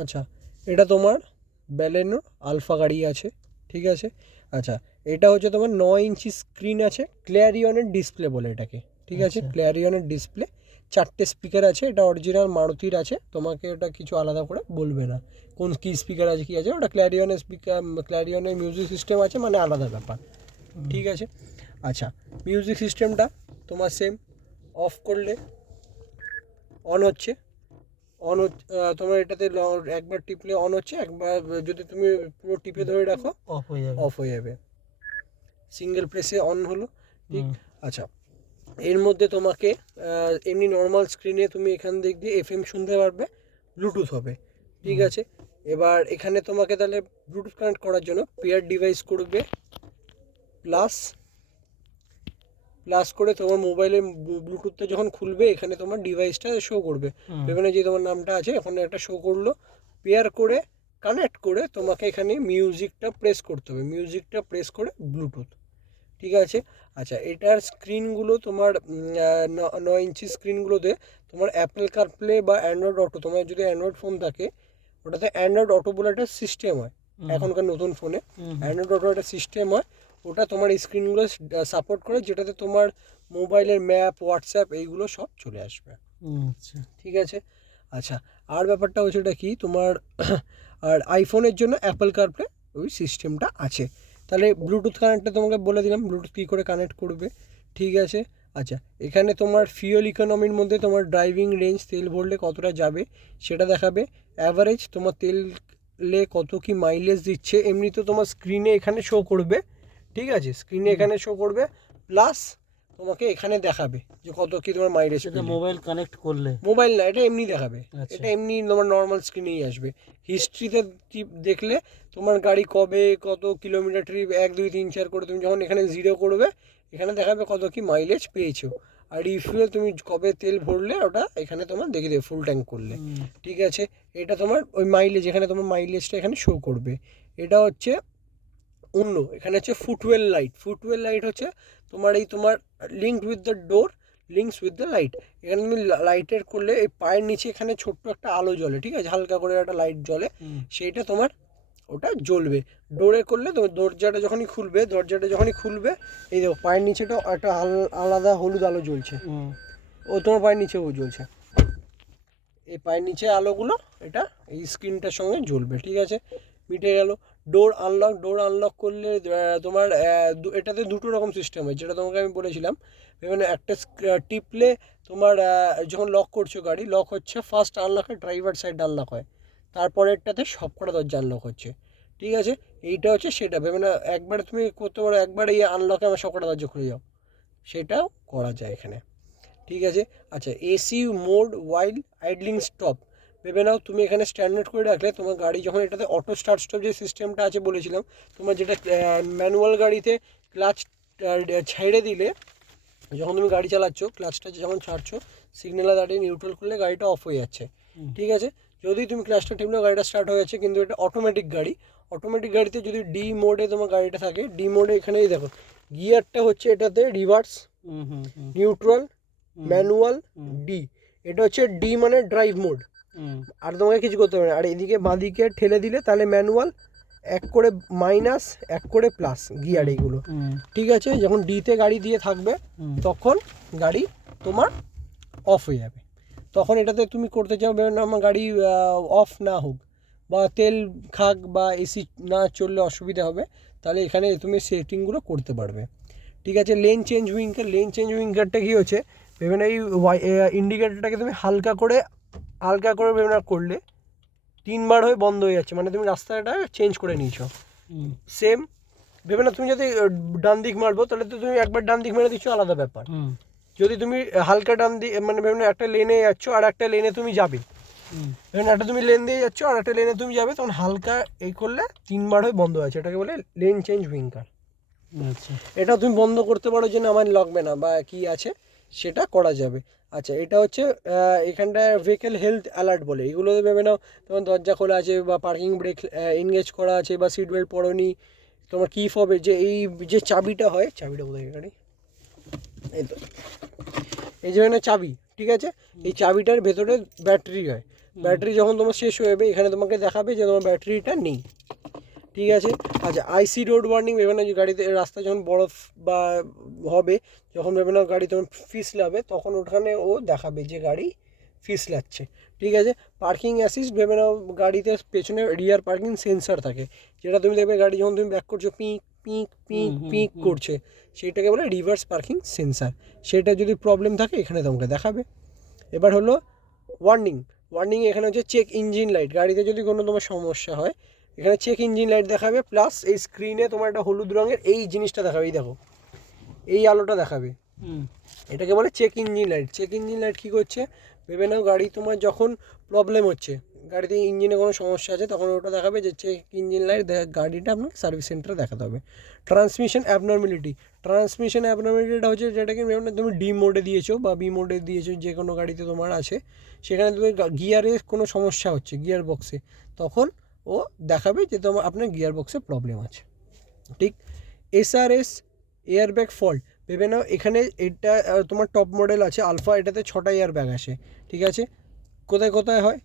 আচ্ছা, এটা তোমার ব্যালেনো আলফা গাড়ি আছে, ঠিক আছে। আচ্ছা, এটা হচ্ছে তোমার 9 ইঞ্চি স্ক্রিন আছে, ক্ল্যারিয়নের ডিসপ্লে বলে এটাকে, ঠিক আছে। ক্ল্যারিয়নের ডিসপ্লে, 4টে স্পিকার আছে, এটা অরিজিনাল মারুতির আছে, তোমাকে ওটা কিছু আলাদা করে বলবে না কোন কী স্পিকার আছে কী আছে, ওটা ক্ল্যারিয়নের স্পিকার, ক্ল্যারিয়নের মিউজিক সিস্টেম আছে, মানে আলাদা ব্যাপার, ঠিক আছে। আচ্ছা, মিউজিক সিস্টেমটা তোমার সেম, অফ করলে অন হচ্ছে, তোমার এটাতে একবার টিপলে অন হচ্ছে, একবার যদি তুমি পুরো টিপে ধরে রাখো অফ হয়ে যাবে। সিঙ্গেল প্রেসে অন হলো, ঠিক। আচ্ছা, এর মধ্যে তোমাকে এমনি নর্মাল স্ক্রিনে তুমি এখান দিক দিয়ে FM শুনতে পারবে, ব্লুটুথ হবে, ঠিক আছে। এবার এখানে তোমাকে তাহলে ব্লুটুথ কানেক্ট করার জন্য পেয়ার ডিভাইস করবে, প্লাস করে তোমার মোবাইলে ব্লুটুথটা যখন খুলবে এখানে তোমার ডিভাইসটা শো করবে, এখানে যে তোমার নামটা আছে ওখানে একটা শো করলো, পেয়ার করে কানেক্ট করে তোমাকে এখানে মিউজিকটা প্রেস করতে হবে, মিউজিকটা প্রেস করে ব্লুটুথ, ঠিক আছে। আচ্ছা, এটার স্ক্রিনগুলো তোমার 9 ইঞ্চি স্ক্রিনগুলোতে তোমার অ্যাপেল কারপ্লে বা অ্যান্ড্রয়েড অটো, তোমার যদি অ্যান্ড্রয়েড ফোন থাকে ওটাতে অ্যান্ড্রয়েড অটো বলে একটা সিস্টেম হয় এখনকার নতুন ফোনে, অ্যান্ড্রয়েড অটো একটা সিস্টেম হয়, ওটা তোমার এই স্ক্রিনগুলো সাপোর্ট করে, যেটাতে তোমার মোবাইলের ম্যাপ, হোয়াটসঅ্যাপ এইগুলো সব চলে আসবে, ঠিক আছে। আচ্ছা, আর ব্যাপারটা হচ্ছে এটা কি তোমার আর আইফোনের জন্য অ্যাপেল কারপ্লে ওই সিস্টেমটা আছে। তাহলে ব্লুটুথ কানেক্টটা তোমাকে বলে দিলাম ব্লুটুথ কী করে কানেক্ট করবে, ঠিক আছে। আচ্ছা, এখানে তোমার ফিউল ইকোনমির মধ্যে তোমার ড্রাইভিং রেঞ্জ, তেল ভরলে কতটা যাবে সেটা দেখাবে, অ্যাভারেজ তোমার তেলে কত কি মাইলেজ দিচ্ছে এমনি তো তোমার স্ক্রিনে এখানে শো করবে, ঠিক আছে, স্ক্রিনে এখানে শো করবে, প্লাস তোমাকে এখানে দেখাবে যে কত কি তোমার মাইলেজ। মোবাইল কানেক্ট করলে, মোবাইল না, এটা এমনি দেখাবে, এটা এমনি তোমার নর্মাল স্ক্রিনেই আসবে। হিস্ট্রিতে দেখলে তোমার গাড়ি কবে কত কিলোমিটার ট্রিপ 1 2 3 4 করে তুমি যখন এখানে 0 করবে এখানে দেখাবে কত কি মাইলেজ পেয়েছো, আর রিফুয়েল তুমি কবে তেল ভরলে ওটা এখানে তোমার দেখিয়ে দেবে ফুল ট্যাঙ্ক করলে, ঠিক আছে। এটা তোমার ওই মাইলেজ, এখানে তোমার মাইলেজটা এখানে শো করবে। এটা হচ্ছে অন্য, এখানে হচ্ছে ফুটওয়েল লাইট হচ্ছে তোমার এই তোমার linked with the door, links with the light, এখানে তুমি লাইটের করলে এই পায়ের নিচে এখানে ছোট্ট একটা আলো জ্বলে, ঠিক আছে, হালকা করে একটা লাইট জ্বলে, সেইটা তোমার ওটা জ্বলবে। ডোরে করলে তোমার দরজাটা যখনই খুলবে এই দেখো পায়ের নিচেটা একটা আলাদা হলুদ আলো জ্বলছে, ও তোমার পায়ের নিচেও জ্বলছে, এই পায়ের নিচে আলোগুলো এটা এই স্ক্রিনটার সঙ্গে জ্বলবে, ঠিক আছে, মিটে গেল। ডোর আনলক করলে তোমার এটাতে দুটো রকম সিস্টেম হয়, যেটা তোমাকে আমি বলেছিলাম, মানে একটা টিপলে তোমার যখন লক করছো গাড়ি লক হচ্ছে, ফার্স্ট আনলক হয় ড্রাইভার সাইড আনলক হয়, তারপরেরটাতে সবকটা দরজা আনলক হচ্ছে, ঠিক আছে। এইটা হচ্ছে সেটা ভেবে না একবারে তুমি করতে পারো, একবারে এই আনলকে আমার সবকটা দরজা খুলে যাও, সেটাও করা যায় এখানে, ঠিক আছে। আচ্ছা, এসি মোড ওয়াইল আইডলিং স্টপ, ভেবে নাও তুমি এখানে স্ট্যান্ডার্ড করে রাখলে তোমার গাড়ি যখন এটাতে অটো স্টার্ট স্টপ যে সিস্টেমটা আছে বলেছিলাম, তোমার যেটা ম্যানুয়াল গাড়িতে ক্লাচ ছেড়ে দিলে যখন তুমি গাড়ি চালাচ্ছ ক্লাচটা যখন ছাড়ছো সিগন্যালে দাঁড়িয়ে নিউট্রাল করলে গাড়িটা অফ হয়ে যাচ্ছে, ঠিক আছে। যদি তুমি ক্লাচটা টিপলে গাড়িটা স্টার্ট হয়ে যাচ্ছে, কিন্তু এটা অটোমেটিক গাড়িতে যদি ডি মোডে তোমার গাড়িটা থাকে, ডি মোডে এখানেই দেখো গিয়ারটা হচ্ছে এটাতে রিভার্স, নিউট্রাল, ম্যানুয়াল, ডি, এটা হচ্ছে ডি মানে ড্রাইভ মোড, আর তোমাকে কিছু করতে হবে না। আর এদিকে বাঁদিকে ঠেলে দিলে তাহলে ম্যানুয়াল, এক করে মাইনাস, এক করে প্লাস গিয়ার এইগুলো, ঠিক আছে। যখন ডিতে গাড়ি দিয়ে থাকবে তখন গাড়ি তোমার অফ হয়ে যাবে, তখন এটাতে তুমি করতে চাও না আমার গাড়ি অফ না হোক বা তেল খাক বা এসি না চললে অসুবিধা হবে, তাহলে এখানে তুমি সেটিংগুলো করতে পারবে, ঠিক আছে। লেন চেঞ্জ উইঙ্কারটা কী হচ্ছে, ভেবে না এই ইন্ডিকেটারটাকে তুমি হালকা করে ভেবে না করলে 3বার হয়ে বন্ধ হয়ে যাচ্ছে, মানে তুমি রাস্তাটা চেঞ্জ করে নিয়েছো। সেম ভেবে না তুমি যদি ডান দিক মারবো তাহলে তো তুমি একবার ডান দিক মেরে দিচ্ছ, আলাদা ব্যাপার। যদি তুমি হালকা ডান দিক মানে ভেবে না একটা লেনে যাচ্ছ আর একটা লেনে তুমি যাবে, একটা তুমি লেন দিয়ে যাচ্ছ আর একটা লেনে তুমি যাবে, তখন হালকা এই করলে 3বার হয়ে বন্ধ আছে, এটাকে বলে লেন চেঞ্জ উইঙ্কার। আচ্ছা, এটা তুমি বন্ধ করতে পারো যে আমার লাগবে না বা কি আছে সেটা করা যাবে। আচ্ছা, এটা হচ্ছে এখানটায় ভেহিকেল হেলথ অ্যালার্ট বলে, এগুলো ভেবে নাও তোমার দরজা খোলা আছে বা পার্কিং ব্রেক এনগেজ করা আছে বা সিট বেল্ট পরোনি, তোমার কি হবে যে এই যে চাবিটা হয়, চাবিটা কোথায় গাড়ি, এই তো এই যে চাবি, ঠিক আছে, এই চাবিটার ভেতরে ব্যাটারি হয়, ব্যাটারি যখন তোমার শেষ হয়ে যাবে এখানে তোমাকে দেখাবে যে তোমার ব্যাটারিটা নেই, ঠিক আছে। আচ্ছা, আইসি রোড ওয়ার্নিং ভেবে না যে গাড়িতে রাস্তা যখন বরফ বা হবে, যখন ভেবে না গাড়ি তখন ফিসলাবে, তখন ওখানে ও দেখাবে যে গাড়ি ফিসলাচ্ছে, ঠিক আছে। পার্কিং অ্যাসিস্ট ভেবে নাও গাড়িতে পেছনে রিয়ার পার্কিং সেন্সার থাকে, যেটা তুমি দেখবে গাড়ি যখন তুমি ব্যাক করছো পিক পিক পিক পিক করছে, সেইটাকে বলে রিভার্স পার্কিং সেন্সার। সেটা যদি প্রবলেম থাকে এখানে তোমাকে দেখাবে। এবার হলো ওয়ার্নিং। ওয়ার্নিং এখানে হচ্ছে চেক ইঞ্জিন লাইট, গাড়িতে যদি কোনো তোমার সমস্যা হয় এখানে চেক ইঞ্জিন লাইট দেখাবে, প্লাস এই স্ক্রিনে তোমার একটা হলুদ রঙের এই জিনিসটা দেখাবে, এই দেখো এই আলোটা দেখাবে, এটাকে বলে check engine light. Check engine light কী করছে, ভেবে নাও গাড়ি তোমার যখন প্রবলেম হচ্ছে, গাড়িতে ইঞ্জিনে কোনো সমস্যা আছে, তখন ওটা দেখাবে যে চেক ইঞ্জিন লাইট গাড়িটা আপনাকে সার্ভিস সেন্টারে দেখাতে হবে। Transmission abnormality. ট্রান্সমিশন অ্যাবনর্মালিটিটা হচ্ছে যেটাকে তুমি ডি মোডে দিয়েছো বা বি মোডে দিয়েছো, যে কোনো গাড়িতে তোমার আছে, সেখানে তুমি গিয়ারে কোনো সমস্যা হচ্ছে গিয়ার বক্সে, তখন ও দেখাবে যে তোমার আপনার গিয়ার বক্সে প্রবলেম আছে, ঠিক। এসআরএস এয়ারব্যাগ ফল্ট, ভেবে নাও এখানে এটা তোমার টপ মডেল আছে আলফা, এটাতে 6টা এয়ারব্যাগ আসে, ঠিক আছে। কোথায় কোথায় হয়,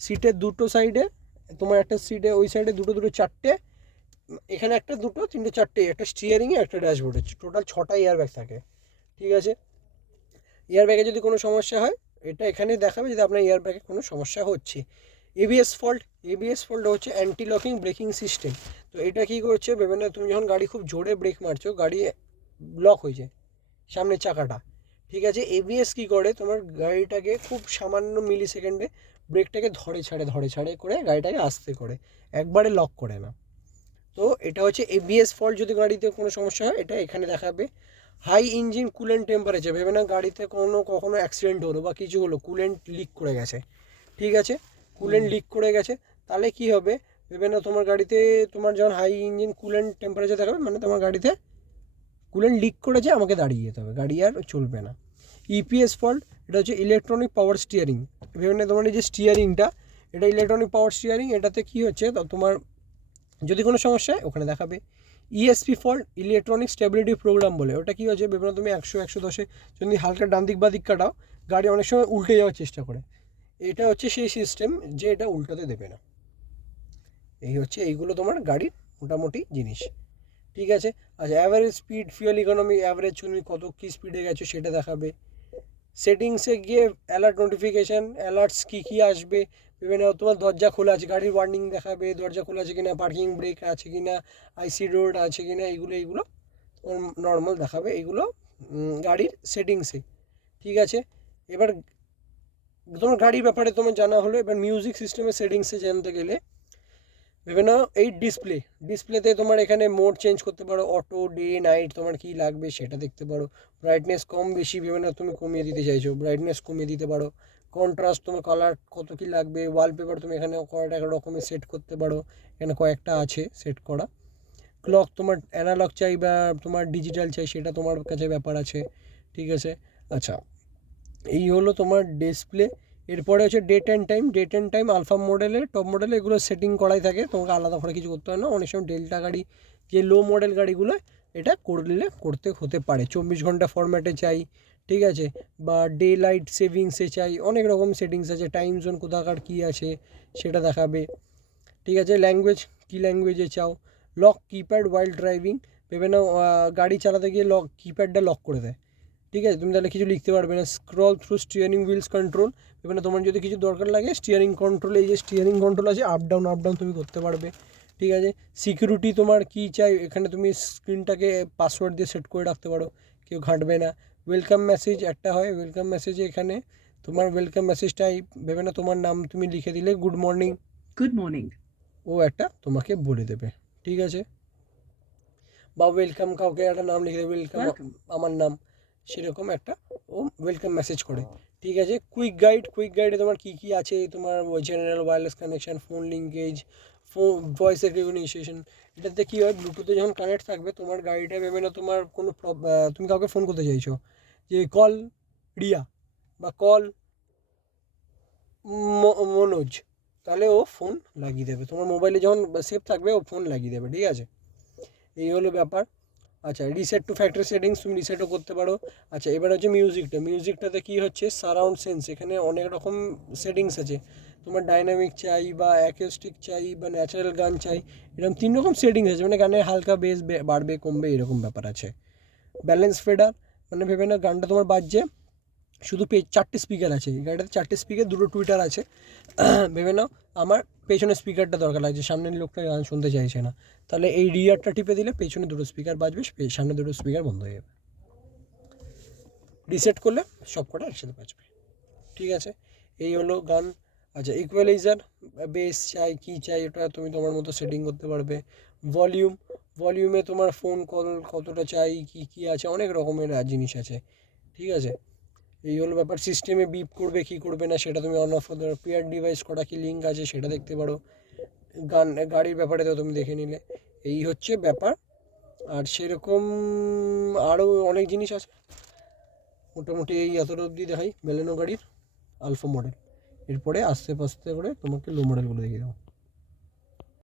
সিটের দুটো সাইডে, তোমার একটা সিটে ওই সাইডে দুটো দুটো চারটে, এখানে একটা দুটো তিনটে চারটে, একটা স্টিয়ারিংয়ে একটা ড্যাশবোর্ডে, টোটাল 6টা এয়ারব্যাগ থাকে, ঠিক আছে। এয়ারব্যাগে যদি কোনো সমস্যা হয় এটা এখানে দেখাবে যদি আপনার এয়ারব্যাগে কোনো সমস্যা হচ্ছে। এবিএস ফল্ট হচ্ছে অ্যান্টি লকিং ব্রেকিং সিস্টেম। তো এটা কী করছে, ভেবে না তুমি যখন গাড়ি খুব জোরে ব্রেক মারছো, গাড়ি ব্লক হয়ে যায় সামনের চাকাটা, ঠিক আছে। এবিএস কী করে, তোমার গাড়িটাকে খুব সামান্য মিলি সেকেন্ডে ব্রেকটাকে ধরে ছাড়ে করে গাড়িটাকে আস্তে করে, একবারে লক করে না। তো এটা হচ্ছে এবিএস ফল্ট। যদি গাড়িতে কোনো সমস্যা হয় এটা এখানে দেখাবে। হাই ইঞ্জিন কুলেন্ট টেম্পারেচার, ভেবে না গাড়িতে কখনো অ্যাক্সিডেন্ট হলো বা কিছু হলো, কুলেন্ট লিক করে গেছে, ঠিক আছে, কুলেন্ট লিক করে গেছে, তাহলে কি হবে, ভেবে না তোমার গাড়িতে তোমার যখন হাই ইঞ্জিন কুলেন্ট টেম্পারেচার দেখাবে, মানে তোমার গাড়িতে কুলেন্ট লিক করেছে, আমাকে দাঁড়িয়ে যেতে হবে, গাড়ি আর চলবে না। ইপিএস ফল্ট, এটা হচ্ছে ইলেকট্রনিক পাওয়ার স্টিয়ারিং। ভেবে না তোমার এই যে স্টিয়ারিংটা, এটা ইলেকট্রনিক পাওয়ার স্টিয়ারিং, এটাতে কী হচ্ছে, তোমার যদি কোনো সমস্যা হয় ওখানে দেখাবে। ESP fault, electronic stability programme বলে, ওটা কী হচ্ছে, ভেবে না তুমি 100-110 যদি হালকা ডান দিক বা দিক কাটাও, গাড়ি অনেক সময় উল্টে যাওয়ার চেষ্টা করে, এটা হচ্ছে সেই সিস্টেম যে এটা উল্টাতে দেবে না। এই হচ্ছে এইগুলো তোমার গাড়ির মোটামুটি জিনিস, ঠিক আছে। আচ্ছা, average speed, fuel economy, average তুমি কত কী স্পিডে গেছো সেটা দেখাবে। সেটিংসে গিয়ে অ্যালার্ট নোটিফিকেশান, অ্যালার্টস কী কী আসবে, বিভিন্ন তোমার দরজা খোলা আছে, গাড়ির ওয়ার্নিং দেখাবে, দরজা খোলা আছে কিনা, পার্কিং ব্রেক আছে কিনা, আইসি রোড আছে কিনা, এইগুলো নর্মাল দেখাবে, এইগুলো গাড়ির সেটিংসে, ঠিক আছে। এবার তোমার গাড়ির ব্যাপারে তোমার জানা হলো, এবার মিউজিক সিস্টেমের সেটিংসে জানতে গেলে ভেবে নাও এই ডিসপ্লেতে তোমার এখানে মোড চেঞ্জ করতে পারো, অটো, ডে, নাইট, তোমার কী লাগবে সেটা দেখতে পারো। ব্রাইটনেস কম বেশি ভেবে নাও তুমি কমিয়ে দিতে চাইছো, ব্রাইটনেস কমিয়ে দিতে পারো। কন্ট্রাস্ট তোমার কালার কত কী লাগবে, ওয়ালপেপার তুমি এখানে কয়েকটা রকমের সেট করতে পারো, এখানে কয়েকটা আছে সেট করা। ক্লক তোমার অ্যানালগ চাই বা তোমার ডিজিটাল চাই সেটা তোমার কাছে ব্যাপার আছে, ঠিক আছে। আচ্ছা, এই হলো তোমার ডিসপ্লে। এরপরে হচ্ছে ডেট অ্যান্ড টাইম আলফা মডেলে, টপ মডেলে এগুলো সেটিং করাই থাকে, তোমাকে আলাদা করে কিছু করতে হয় না। অনেক সময় ডেল্টা গাড়ি, যে লো মডেল গাড়িগুলো এটা করতে হতে পারে, 24 ঘন্টা ফরম্যাটে চাই, ঠিক আছে, বা ডে লাইট সেভিংসে চাই, অনেক রকম সেটিংস আছে। টাইম জোন কোথাকার কী আছে সেটা দেখাবে, ঠিক আছে। ল্যাঙ্গুয়েজ, কী ল্যাঙ্গুয়েজে চাও। লক কিপ্যাড ওয়াইল ড্রাইভিং, ভেবে নাও গাড়ি চালাতে গিয়ে কিপ্যাডটা লক করে দেয়, ঠিক আছে, তুমি তাহলে কিছু লিখতে পারবে না। Scroll through steering wheels control, এবার তোমার যদি কিছু দরকার লাগে স্টিয়ারিং কন্ট্রোল, এই যে স্টিয়ারিং কন্ট্রোল আছে, আপ ডাউন তুমি করতে পারবে, ঠিক আছে। সিকিউরিটি তোমার কী চাই, এখানে তুমি স্ক্রিনটাকে পাসওয়ার্ড দিয়ে সেট করে রাখতে পারো, কেউ ঘাঁটবে না। ওয়েলকাম মেসেজ একটা হয়, ওয়েলকাম মেসেজে এখানে তোমার ওয়েলকাম মেসেজটাই ভেবে না তোমার নাম তুমি লিখে দিলে গুড মর্নিং, ও একটা তোমাকে বলে দেবে, ঠিক আছে। বা ওয়েলকাম, কাউকে একটা নাম লিখে দেবে, ওয়েলকাম আমার নাম, সেরকম একটা ও ওয়েলকাম মেসেজ করে, ঠিক আছে। কুইক গাইডে তোমার কী কী আছে, তোমার general wireless connection, phone linkage, voice recognition. এটাতে কী হয়, ব্লুটুথে যখন কানেক্ট থাকবে তোমার গাড়িটা ভেবে না তোমার কোনো তুমি কাউকে ফোন করতে চাইছো, যে কল রিয়া বা কল মনোজ, তাহলে ও ফোন লাগিয়ে দেবে, তোমার মোবাইলে যখন সেভ থাকবে ও ফোন লাগিয়ে দেবে, ঠিক আছে। এই হলো ব্যাপার। আচ্ছা, রিসেট টু ফ্যাক্টরি সেটিংস তুমি রিসেটও করতে পারো। আচ্ছা, এবার হচ্ছে মিউজিকটাতে কী হচ্ছে, সারাউন্ড সেন্স, এখানে অনেক রকম সেটিংস আছে। তোমার ডাইনামিক চাই বা অ্যাকোস্টিক চাই বা ন্যাচারাল গান চাই, এরকম 3 রকম সেটিংস আছে, মানে গানের হালকা বেস বাড়বে কমবে এরকম ব্যাপার আছে। ব্যালেন্স ফেডার, মানে ভেবে না গানটা তোমার বাজছে, শুধু 4টে স্পিকার আছে এই গাড়িটাতে, 4টে স্পিকার, 2টো টুইটার আছে। ভেবে নাও আমার পেছনের স্পিকারটা দরকার লাগছে, সামনের লোকটা গান শুনতে চাইছে না, তাহলে এই রিয়ারটা টিপে দিলে পেছনে 2টো স্পিকার বাজবে, সামনে 2টো স্পিকার বন্ধ হয়ে যাবে। রিসেট করলে সব কটা একসাথে বাজবে। ঠিক আছে, এই হলো গান। আচ্ছা, ইকুয়ালাইজার, বেস চাই কী চাই ওটা তুমি তোমার মতো সেটিং করতে পারবে। ভলিউমে তোমার ফোন কল কতটা চাই, কী আছে, অনেক রকমের জিনিস আছে। ঠিক আছে, এই হলো ব্যাপার। সিস্টেমে বিপ করবে কি করবে না সেটা তুমি অন অফ করতে পারো। পেয়ার ডিভাইস কটা কি লিঙ্ক আছে সেটা দেখতে পারো। গাড়ির ব্যাপারে তো তুমি দেখে নিলে। এই হচ্ছে ব্যাপার। আর সেরকম আরও অনেক জিনিস আছে, মোটামুটি এই এতটা অবধি দেখাই বেলেনো গাড়ির আলফা মডেল। এরপরে আস্তে আস্তে করে তোমাকে লো মডেলগুলো দেখিয়ে দেবো।